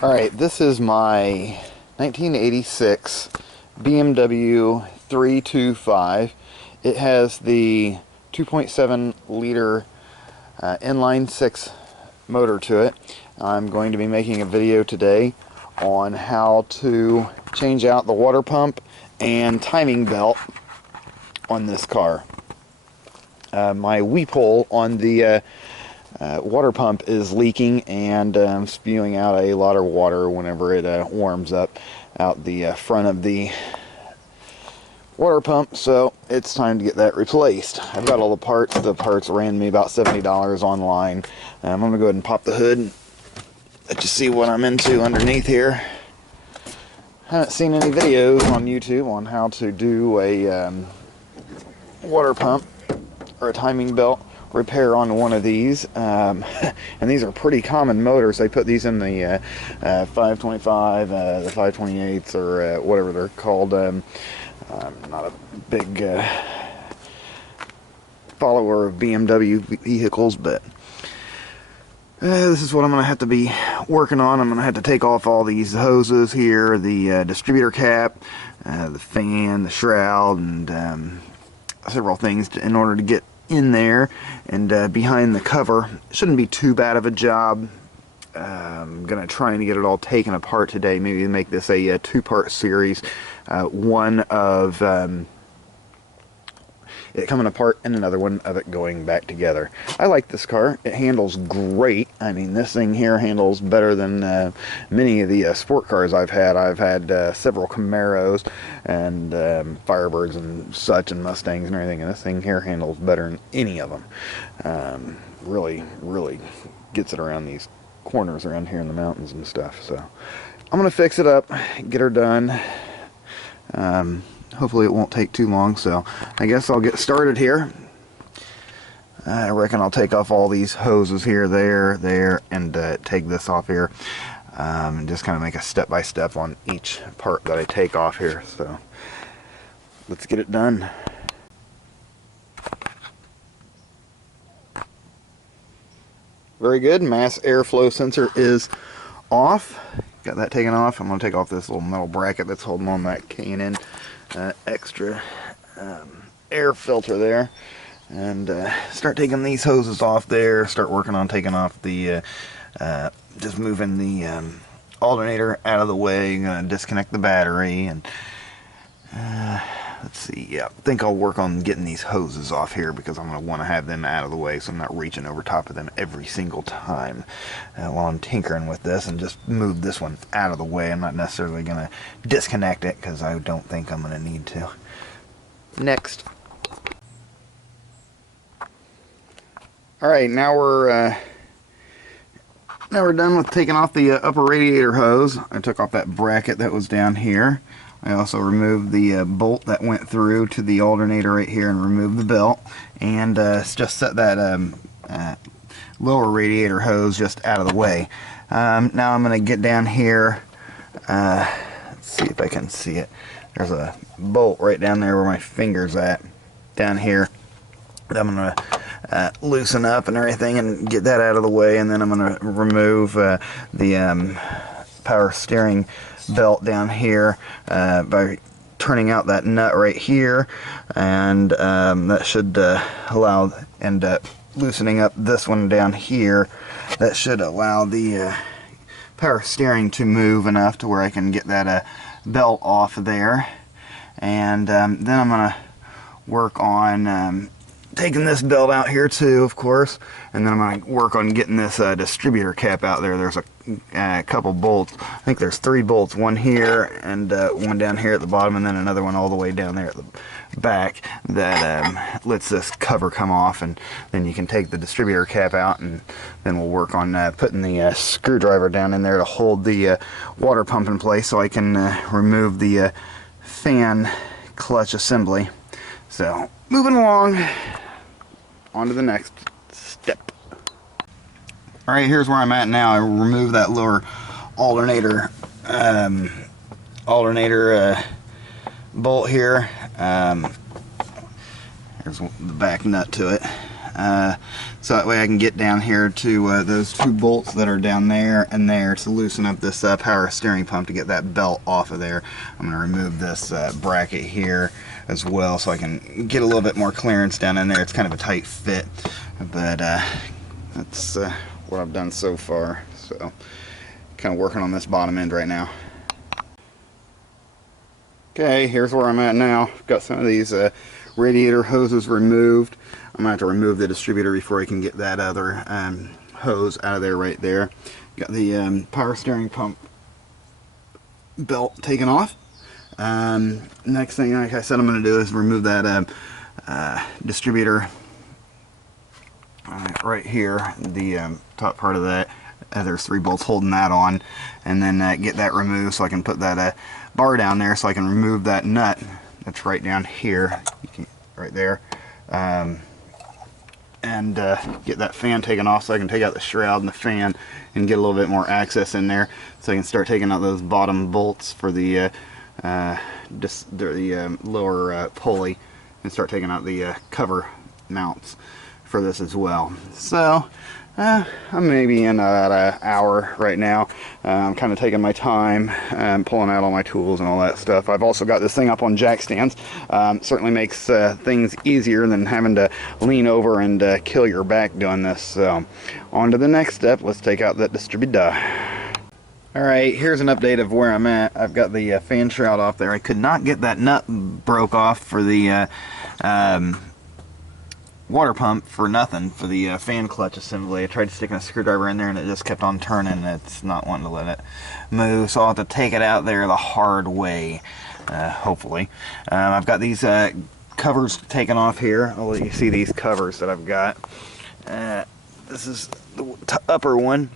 Alright, this is my 1986 BMW 325. It has the 2.7 liter inline 6 motor to it. I'm going to be making a video today on how to change out the water pump and timing belt on this car. My weep hole on the water pump is leaking and spewing out a lot of water whenever it warms up out the front of the water pump, so it's time to get that replaced. I've got all the parts. The parts ran me about $70 online. I'm going to go ahead and pop the hood and let you see what I'm into underneath here. Haven't seen any videos on YouTube on how to do a water pump or a timing belt repair on one of these, and these are pretty common motors. They put these in the 525, the 528s, or whatever they're called. I'm not a big follower of BMW vehicles, but this is what I'm going to have to be working on. I'm going to have to take off all these hoses here, the distributor cap, the fan, the shroud, and several things in order to get in there and behind the cover. Shouldn't be too bad of a job. I'm gonna try and get it all taken apart today, maybe make this a two-part series, one of it coming apart and another one of it going back together. I like this car. It handles great. I mean, this thing here handles better than many of the sport cars I've had. I've had several Camaros and Firebirds and such, and Mustangs and everything, and this thing here handles better than any of them. Really gets it around these corners around here in the mountains and stuff. So I'm gonna fix it up, get her done. Hopefully it won't take too long, so I guess I'll get started here. I reckon I'll take off all these hoses here, there, and take this off here, and just kind of make a step-by-step on each part that I take off here. So let's get it done. Very good. Mass airflow sensor is off. Got that taken off. I'm going to take off this little metal bracket that's holding on that K&N extra air filter there, and start taking these hoses off there. Start working on taking off the just moving the alternator out of the way. I'm going to disconnect the battery, and let's see, yeah, I think I'll work on getting these hoses off here because I'm going to want to have them out of the way so I'm not reaching over top of them every single time while I'm tinkering with this, and just move this one out of the way. I'm not necessarily going to disconnect it because I don't think I'm going to need to. Next. Alright, now we're done with taking off the upper radiator hose. I took off that bracket that was down here. I also removed the bolt that went through to the alternator right here and removed the belt, and just set that lower radiator hose just out of the way. Now I'm going to get down here. Let's see if I can see it. There's a bolt right down there where my finger's at, down here. I'm going to loosen up and everything and get that out of the way, and then I'm going to remove the power steering belt down here by turning out that nut right here, and that should allow, and loosening up this one down here, that should allow the power steering to move enough to where I can get that belt off there. And then I'm going to work on taking this belt out here too, of course, and then I'm going to work on getting this distributor cap out there. There's a couple bolts. I think there's 3 bolts, one here and one down here at the bottom, and then another one all the way down there at the back that lets this cover come off, and then you can take the distributor cap out, and then we'll work on putting the screwdriver down in there to hold the water pump in place so I can remove the fan clutch assembly. So moving along, on to the next step. Alright, here's where I'm at now. I removed that lower alternator bolt here. There's the back nut to it. so that way I can get down here to those two bolts that are down there and there to loosen up this power steering pump to get that belt off of there. I'm going to remove this bracket here as well so I can get a little bit more clearance down in there. It's kind of a tight fit, but that's what I've done so far. So kind of working on this bottom end right now. Okay, here's where I'm at now. I've got some of these radiator hoses removed. I'm going to have to remove the distributor before I can get that other hose out of there right there. Got the power steering pump belt taken off. Next thing, like I said, I'm going to do is remove that distributor right here, the top part of that. There's 3 bolts holding that on, and then get that removed so I can put that bar down there so I can remove that nut that's right down here, right there, and get that fan taken off so I can take out the shroud and the fan and get a little bit more access in there so I can start taking out those bottom bolts for the lower pulley and start taking out the cover mounts for this as well. So I'm maybe in about an hour right now. I'm kind of taking my time, pulling out all my tools and all that stuff. I've also got this thing up on jack stands. Certainly makes things easier than having to lean over and kill your back doing this. So on to the next step. Let's take out that distributor. Alright, here's an update of where I'm at. I've got the fan shroud off there. I could not get that nut broke off for the water pump for nothing, for the fan clutch assembly. I tried sticking a screwdriver in there and it just kept on turning. It's not wanting to let it move, so I'll have to take it out there the hard way, hopefully. I've got these covers taken off here. I'll let you see these covers that I've got. This is the upper one,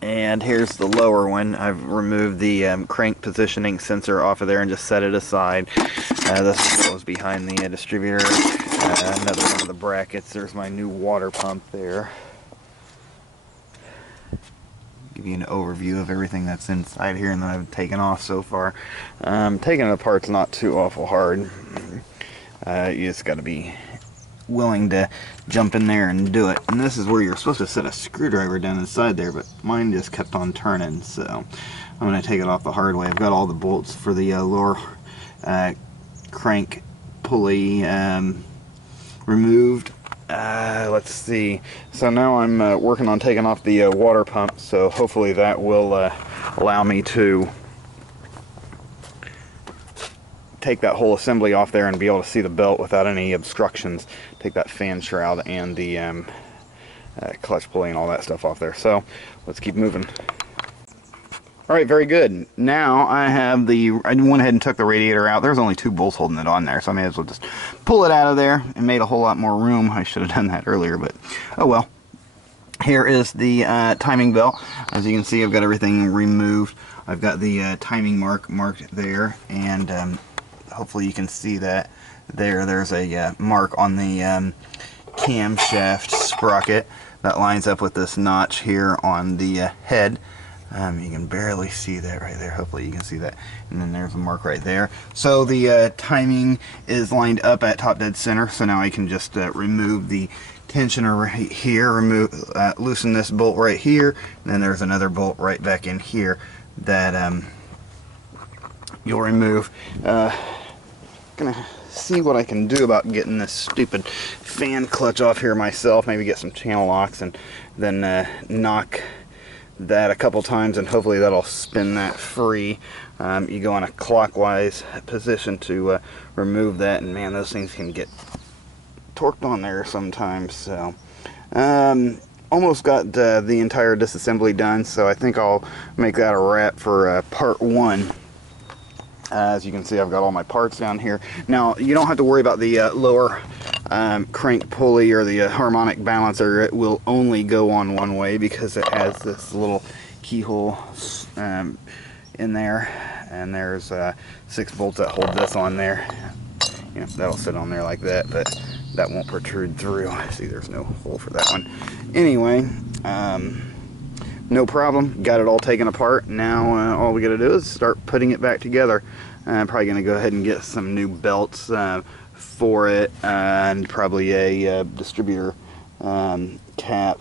and here's the lower one. I've removed the crank positioning sensor off of there and just set it aside. This goes behind the distributor. Another one of the brackets. There's my new water pump there. Give you an overview of everything that's inside here and that I've taken off so far. Taking it apart's not too awful hard. You just got to be willing to jump in there and do it. And this is where you're supposed to set a screwdriver down inside there, but mine just kept on turning, so I'm going to take it off the hard way. I've got all the bolts for the lower crank pulley removed. Let's see. So now I'm working on taking off the water pump, so hopefully that will allow me to take that whole assembly off there and be able to see the belt without any obstructions. Take that fan shroud and the clutch pulley and all that stuff off there. So let's keep moving. Alright, very good. Now I went ahead and took the radiator out. There's only 2 bolts holding it on there, so I may as well just pull it out of there and made a whole lot more room. I should have done that earlier, but oh well. Here is the timing belt. As you can see, I've got everything removed. I've got the timing marked there, and hopefully you can see that there's a mark on the camshaft sprocket that lines up with this notch here on the head. You can barely see that right there. Hopefully you can see that. And then there's a mark right there. So the timing is lined up at top dead center. So now I can just remove the tensioner right here, loosen this bolt right here. And then there's another bolt right back in here that you'll remove. Gonna see what I can do about getting this stupid fan clutch off here myself. Maybe get some channel locks and then knock that a couple times, and hopefully that'll spin that free. You go in a clockwise position to remove that, and man, those things can get torqued on there sometimes. So almost got the entire disassembly done, so I think I'll make that a wrap for part 1. As you can see, I've got all my parts down here. Now, you don't have to worry about the lower crank pulley or the harmonic balancer. It will only go on one way because it has this little keyhole in there, and there's 6 bolts that hold this on there. You know, that'll sit on there like that, but that won't protrude through. See, there's no hole for that one. Anyway, no problem. Got it all taken apart. Now all we got to do is start putting it back together. I'm probably going to go ahead and get some new belts for it, and probably a distributor cap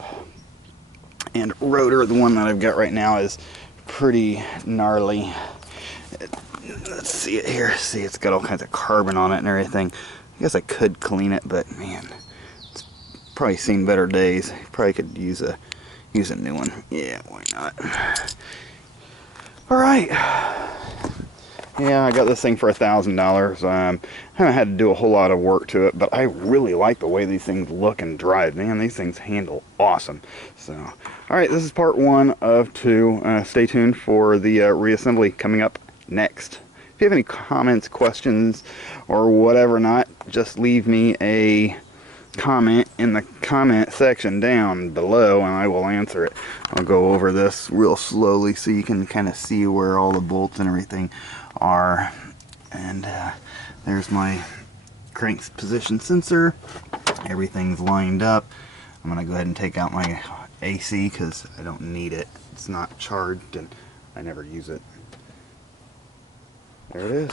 and rotor. The one that I've got right now is pretty gnarly. Let's see it here. See, it's got all kinds of carbon on it and everything. I guess I could clean it, but man, it's probably seen better days. Probably could use a new one. Yeah, why not? All right. Yeah, I got this thing for $1,000. Haven't had to do a whole lot of work to it, but I really like the way these things look and drive. Man, these things handle awesome. So, all right, this is part 1 of 2. Stay tuned for the reassembly coming up next. If you have any comments, questions, or whatever not, just leave me a comment in the comment section down below and I will answer it. I'll go over this real slowly so you can kind of see where all the bolts and everything are. And there's my crank position sensor. Everything's lined up. I'm going to go ahead and take out my AC because I don't need it. It's not charged and I never use it. There it is.